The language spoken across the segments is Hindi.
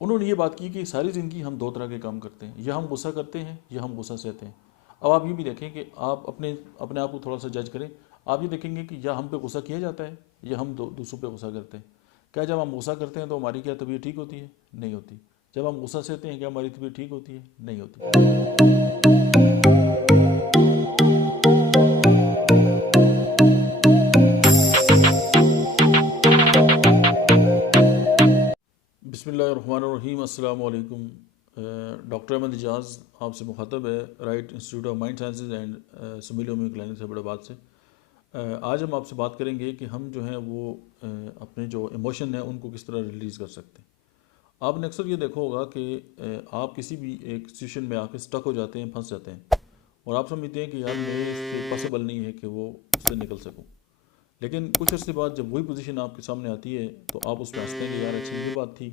उन्होंने ये बात की कि सारी ज़िंदगी हम दो तरह के काम करते हैं, या हम गुस्सा करते हैं या हम गुस्सा सहते हैं। अब आप ये भी देखें कि आप अपने अपने आप को थोड़ा सा जज करें। आप ये देखेंगे कि या हम पे गुस्सा किया जाता है या हम दूसरों पे गुस्सा करते हैं। क्या जब हम गुस्सा करते हैं तो हमारी क्या तबीयत ठीक होती है? नहीं होती। जब हम गुस्सा सहते हैं क्या हमारी तबीयत ठीक होती है? नहीं होती। बिस्मिल्लाहिर्रहमानिर्रहीम, अस्सलाम वालेकुम। डॉक्टर अहमद इजाज़ आपसे मुखातब है, right institute of mind sciences and सिमिलियोमी क्लिनिक हैदराबाद से। आज हम आपसे बात करेंगे कि हम जो हैं वो अपने जो इमोशन हैं उनको किस तरह रिलीज़ कर सकते हैं। आपने अक्सर ये देखा होगा कि आप किसी भी एक सिचुएशन में आके स्टक हो जाते हैं, फंस जाते हैं, और आप समझते हैं कि यार मेरे से पॉसिबल नहीं है कि वो उससे निकल सकूं। लेकिन कुछ अर्से बाद जब वही पोजीशन आपके सामने आती है तो आप उस पर हंसते हैं कि यार अच्छी ये बात थी,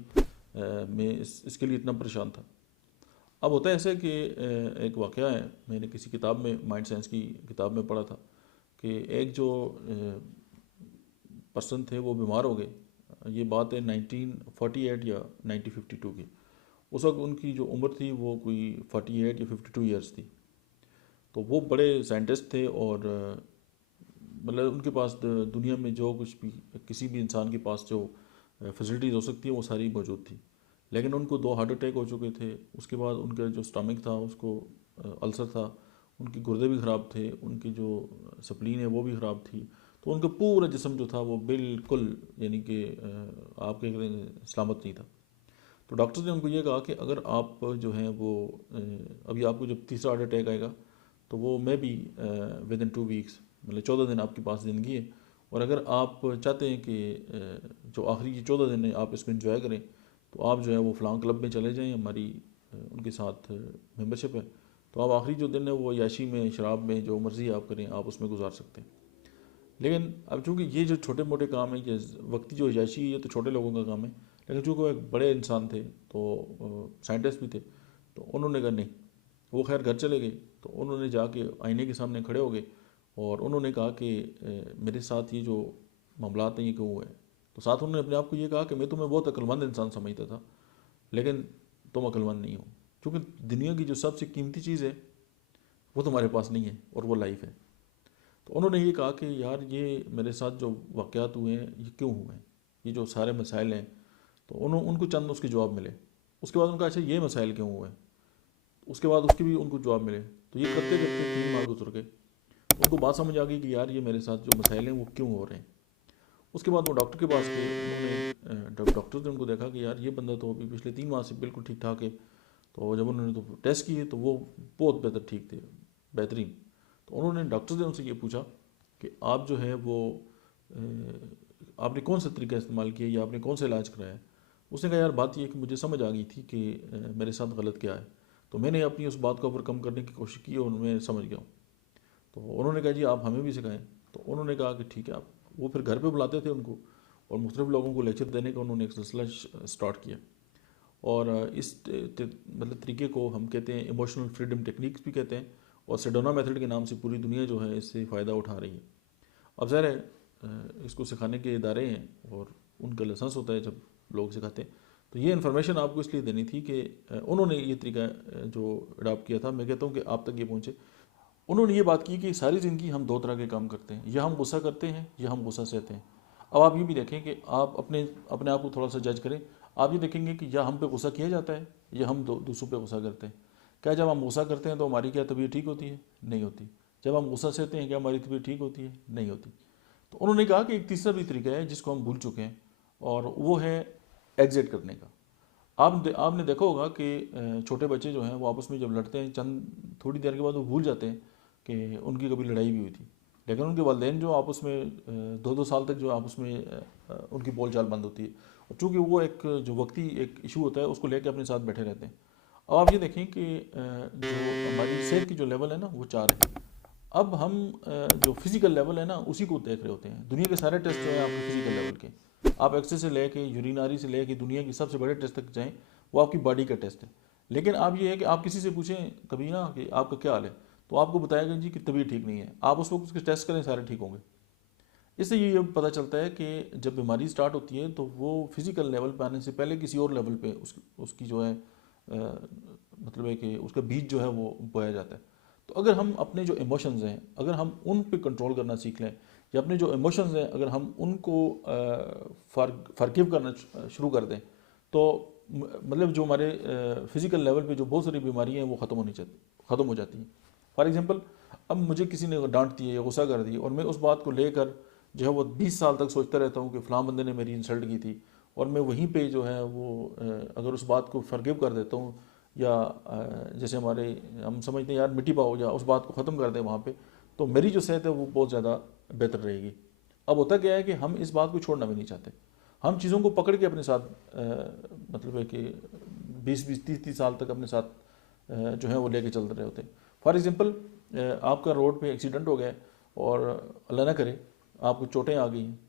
मैं इसके लिए इतना परेशान था। अब होता है ऐसे कि एक वाक़या है, मैंने किसी किताब में, माइंड साइंस की किताब में पढ़ा था कि एक जो पर्सन थे वो बीमार हो गए। ये बात है 1948 या 1952 की। उस वक्त उनकी जो उम्र थी वो कोई 48 या 52 ईयर्स थी। तो वो बड़े साइंटिस्ट थे और मतलब उनके पास दुनिया में जो कुछ भी किसी भी इंसान के पास जो फैसिलिटीज़ हो सकती है वो सारी मौजूद थी। लेकिन उनको 2 हार्ट अटैक हो चुके थे। उसके बाद उनका जो स्टमक था उसको अल्सर था, उनके गुर्दे भी ख़राब थे, उनकी जो स्प्लीन है वो भी ख़राब थी। तो उनका पूरा जिस्म जो था वो बिल्कुल, यानी कि आप कह करें सलामत नहीं था। तो डॉक्टर ने उनको ये कहा कि अगर आप जो हैं वो अभी आपको जब तीसरा हार्ट अटैक आएगा तो वो may be with in 2 weeks, मतलब 14 दिन आपके पास ज़िंदगी है। और अगर आप चाहते हैं कि जो आखिरी 14 दिन है आप इसको इंजॉय करें तो आप जो है वो फ़लाँ क्लब में चले जाएं, हमारी उनके साथ मेंबरशिप है। तो आप आखिरी जो दिन है वो याशी में, शराब में, जो मर्ज़ी आप करें आप उसमें गुजार सकते हैं। लेकिन अब चूंकि ये जो छोटे मोटे काम है, ये वक्ती जो याशी, ये तो छोटे लोगों का काम है। लेकिन चूँकि वो एक बड़े इंसान थे तो साइंटिस्ट भी थे, तो उन्होंने कहा नहीं। वो खैर घर चले गए। तो उन्होंने जाके आईने के सामने खड़े हो गए और उन्होंने कहा कि मेरे साथ ये जो मामलात हैं ये क्यों हुए हैं। तो साथ उन्होंने अपने आप को ये कहा कि मैं तुम्हें बहुत अक्लमंद इंसान समझता था, लेकिन तुम अक्लमंद नहीं हो, क्योंकि दुनिया की जो सबसे कीमती चीज़ है वो तुम्हारे पास नहीं है, और वो लाइफ है। तो उन्होंने ये कहा कि यार ये मेरे साथ जो वाक़यात हुए हैं ये क्यों हुए हैं, ये जो सारे मसाइल हैं। तो उनको चंद उसके जवाब मिले। उसके बाद उनका अच्छा ये मसाइल क्यों हुए हैं, उसके बाद उसके भी उनको जवाब मिले। तो ये करते करते 3 माह गुजर गए। उनको बात समझ आ गई कि यार ये मेरे साथ जो मसाइल हैं वो क्यों हो रहे हैं। उसके बाद वो डॉक्टर के पास गए। उन्होंने जब डॉक्टर ने उनको देखा कि यार ये बंदा तो अभी पिछले 3 माह से बिल्कुल ठीक ठाक है। तो जब उन्होंने तो टेस्ट किए तो वो बहुत बेहतर ठीक थे, बेहतरीन। तो उन्होंने डॉक्टर ने उनसे ये पूछा कि आप जो है वो आपने कौन सा तरीका इस्तेमाल किया या आपने कौन सा इलाज कराया। उसने कहा यार बात ये है कि मुझे समझ आ गई थी कि मेरे साथ गलत क्या है, तो मैंने अपनी उस बात को ओवरकम करने की कोशिश की और मैं समझ गया हूँ। तो उन्होंने कहा जी आप हमें भी सिखाएं। तो उन्होंने कहा कि ठीक है आप। वो फिर घर पे बुलाते थे उनको और मुख्तलिफ लोगों को लेक्चर देने का उन्होंने एक सिलसिला स्टार्ट किया। और मतलब तरीके को हम कहते हैं इमोशनल फ्रीडम टेक्निक्स भी कहते हैं, और सेडोना मेथड के नाम से पूरी दुनिया जो है इससे फ़ायदा उठा रही है। अब ज़ाहिर है इसको सिखाने के इदारे हैं और उनका लाइसेंस होता है जब लोग सिखाते हैं। तो ये इन्फॉर्मेशन आपको इसलिए देनी थी कि उन्होंने ये तरीका जो अडॉप्ट किया था, मैं कहता हूँ कि आप तक ये पहुँचे। उन्होंने ये बात की कि सारी ज़िंदगी हम दो तरह के काम करते हैं, या हम गुस्सा करते हैं या हम गुस्सा सहते हैं। अब आप ये भी देखें कि आप अपने अपने आप को थोड़ा सा जज करें। आप ये देखेंगे कि या हम पे गुस्सा किया जाता है या हम दूसरों पे गुस्सा करते हैं। क्या जब हम गुस्सा करते हैं तो हमारी क्या तबीयत ठीक होती है? नहीं होती। जब हम गुस्सा सहते हैं क्या हमारी तबीयत ठीक होती है? नहीं होती। तो उन्होंने कहा कि एक तीसरा भी तरीका है जिसको हम भूल चुके हैं, और वो है एग्जिट करने का। आपने देखा होगा कि छोटे बच्चे जो हैं वो आपस में जब लड़ते हैं, चंद थोड़ी देर के बाद वो भूल जाते हैं कि उनकी कभी लड़ाई भी हुई थी। लेकिन उनके वालिदैन जो आपस में 2-2 साल तक जो आपस में उनकी बोलचाल बंद होती है, और चूँकि वो एक जो वक्ती एक इशू होता है उसको लेकर अपने साथ बैठे रहते हैं। अब आप ये देखें कि जो हमारी सेहत की जो लेवल है ना वो 4 है। अब हम जो फिज़िकल लेवल है ना उसी को देख रहे होते हैं। दुनिया के सारे टेस्ट जो हैं आपके फिज़िकल लेवल के, आप एक्सरे से लेके यूरिनारी से लेके दुनिया के सबसे बड़े टेस्ट तक जाएं, वो आपकी बॉडी का टेस्ट है। लेकिन आप ये है कि आप किसी से पूछें कभी ना कि आपका क्या हाल है, तो आपको बताएगा जी कि तबीयत ठीक नहीं है। आप उस वक्त उसके टेस्ट करें सारे ठीक होंगे। इससे ये पता चलता है कि जब बीमारी स्टार्ट होती है तो वो फिज़िकल लेवल पे आने से पहले किसी और लेवल पे उसकी जो है मतलब है कि उसका बीज जो है वो बोया जाता है। तो अगर हम अपने जो इमोशंस हैं अगर हम उन पे कंट्रोल करना सीख लें, या अपने जो इमोशंस हैं अगर हम उनको फॉरगिव करना शुरू कर दें, तो मतलब जो हमारे फिज़िकल लेवल पे जो बहुत सारी बीमारियाँ हैं वो ख़त्म हो जाती हैं। फॉर एग्ज़ाम्पल, अब मुझे किसी ने डांट दी है या गुस्सा कर दी और मैं उस बात को लेकर जो है वो 20 साल तक सोचता रहता हूँ कि फ़लाँ बंदे ने मेरी इंसल्ट की थी, और मैं वहीं पे जो है वो अगर उस बात को फॉरगिव कर देता हूँ, या जैसे हम समझते हैं यार मिट्टी पाओ, या उस बात को ख़त्म कर दें वहाँ पे, तो मेरी जो सेहत है वो बहुत ज़्यादा बेहतर रहेगी। अब होता क्या है कि हम इस बात को छोड़ना भी नहीं चाहते, हम चीज़ों को पकड़ के अपने साथ मतलब है कि 20-20 30-30 साल तक अपने साथ जो है वो लेके चलते रहे होते हैं। फॉर एग्ज़ाम्पल, आपका रोड पे एक्सीडेंट हो गया और अल्लाह ना करे आपको चोटें आ गई हैं,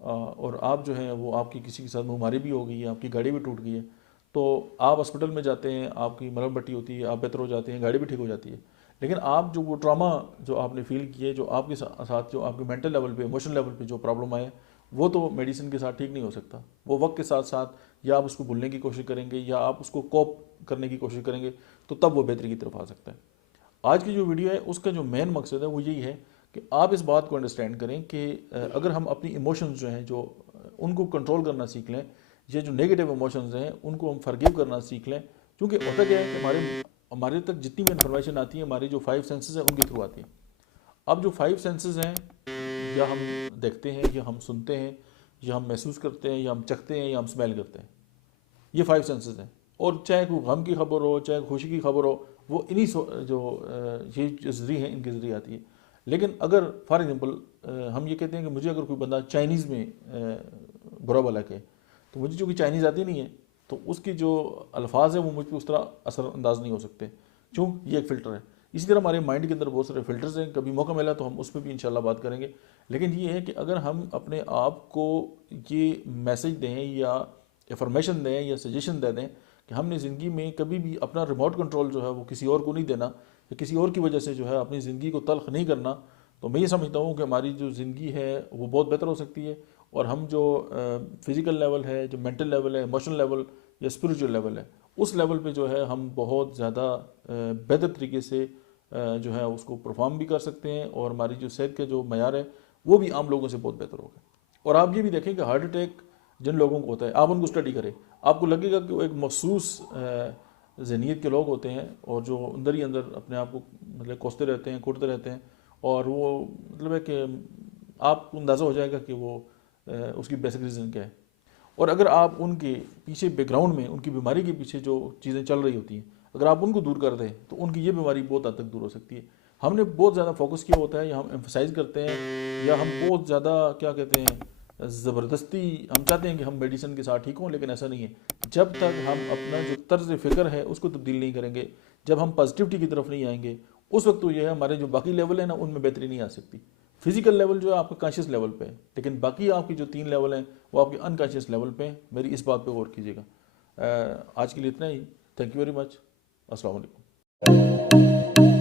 और आप जो है वो आपकी किसी के साथ बीमारी भी हो गई है, आपकी गाड़ी भी टूट गई है, तो आप हॉस्पिटल में जाते हैं, आपकी मरहम पट्टी होती है, आप बेहतर हो जाते हैं, गाड़ी भी ठीक हो जाती है, लेकिन आप जो वो ट्रॉमा जो आपने फील किए, जो आपके साथ जो आपके मेंटल लेवल पे इमोशनल लेवल पे जो प्रॉब्लम आए, वो तो मेडिसिन के साथ ठीक नहीं हो सकता। वो वक्त के साथ साथ या आप उसको भूलने की कोशिश करेंगे या आप उसको कोप करने की कोशिश करेंगे, तो तब वो बेहतरी की तरफ आ सकता है। आज की जो वीडियो है उसका जो मेन मकसद है वो यही है कि आप इस बात को अंडरस्टैंड करें कि अगर हम अपनी इमोशंस जो हैं जो उनको कंट्रोल करना सीख लें, ये जो नेगेटिव इमोशंस हैं उनको हम फॉरगिव करना सीख लें। क्योंकि होता क्या है कि हमारे तक जितनी भी इन्फॉर्मेशन आती है हमारी जो 5 सेंसेस हैं उनके थ्रू आती है। अब जो 5 सेंसेस हैं, या हम देखते हैं, या हम सुनते हैं, या हम महसूस करते हैं, या हम चखते हैं, या हम स्मेल करते हैं, ये 5 सेंसेस हैं। और चाहे कोई गम की खबर हो, चाहे खुशी की खबर हो, वो इन्हीं ये जो ज़रिए हैं इनके ज़रिए आती है। लेकिन अगर फॉर एग्जांपल हम ये कहते हैं कि मुझे अगर कोई बंदा चाइनीज़ में बुरा भला कहे, तो मुझे चूँकि चाइनीज़ आती नहीं है, तो उसकी जो अल्फाज है वो मुझ पर उस तरह असरअंदाज नहीं हो सकते, क्यों, ये एक फ़िल्टर है। इसी तरह हमारे माइंड के अंदर बहुत सारे फ़िल्टर्स हैं, कभी मौका मिला तो हम उस पर भी इंशाल्लाह बात करेंगे। लेकिन ये है कि अगर हम अपने आप को ये मैसेज दें या इंफॉर्मेशन दें या सजेशन दे दें कि हमने ज़िंदगी में कभी भी अपना रिमोट कंट्रोल जो है वो किसी और को नहीं देना, या किसी और की वजह से जो है अपनी ज़िंदगी को तल्ख नहीं करना, तो मैं ये समझता हूँ कि हमारी जो ज़िंदगी है वो बहुत बेहतर हो सकती है। और हम जो फिज़िकल लेवल है, जो मेंटल लेवल है, इमोशनल लेवल या स्पिरिचुअल लेवल है, उस लेवल पे जो है हम बहुत ज़्यादा बेहतर तरीके से जो है उसको परफॉर्म भी कर सकते हैं, और हमारी जो सेहत के जो मयार है वो भी आम लोगों से बहुत बेहतर होगा। और आप ये भी देखें कि हार्ट अटैक जिन लोगों को होता है, आप उनको स्टडी करें, आपको लगेगा कि वो एक मखसूस ज़हनीत के लोग होते हैं, और जो अंदर ही अंदर अपने आप को मतलब कोसते रहते हैं, कूटते रहते हैं, और वो मतलब है कि आपको अंदाज़ा हो जाएगा कि वो उसकी बेसिक रीज़न क्या है। और अगर आप उनके पीछे बैकग्राउंड में उनकी बीमारी के पीछे जो चीज़ें चल रही होती हैं, अगर आप उनको दूर कर दें, तो उनकी ये बीमारी बहुत हद तक दूर हो सकती है। हमने बहुत ज़्यादा फोकस किया होता है, या हम एम्फसाइज़ करते हैं, या हम बहुत ज़्यादा क्या कहते हैं ज़बरदस्ती हम चाहते हैं कि हम मेडिसिन के साथ ठीक हों, लेकिन ऐसा नहीं है। जब तक हम अपना जो तर्ज फ़िक्र है उसको तब्दील नहीं करेंगे, जब हम पॉजिटिविटी की तरफ नहीं आएंगे, उस वक्त तो ये है हमारे जो बाकी लेवल है ना उनमें बेहतरी नहीं आ सकती। फिजिकल लेवल जो है आपका कॉन्शियस लेवल पे है, लेकिन बाकी आपकी जो 3 लेवल हैं वो आपके अनकॉन्शियस लेवल पे हैं। मेरी इस बात पे गौर कीजिएगा। आज के लिए इतना ही। Thank you very much. अस्सलाम वालेकुम।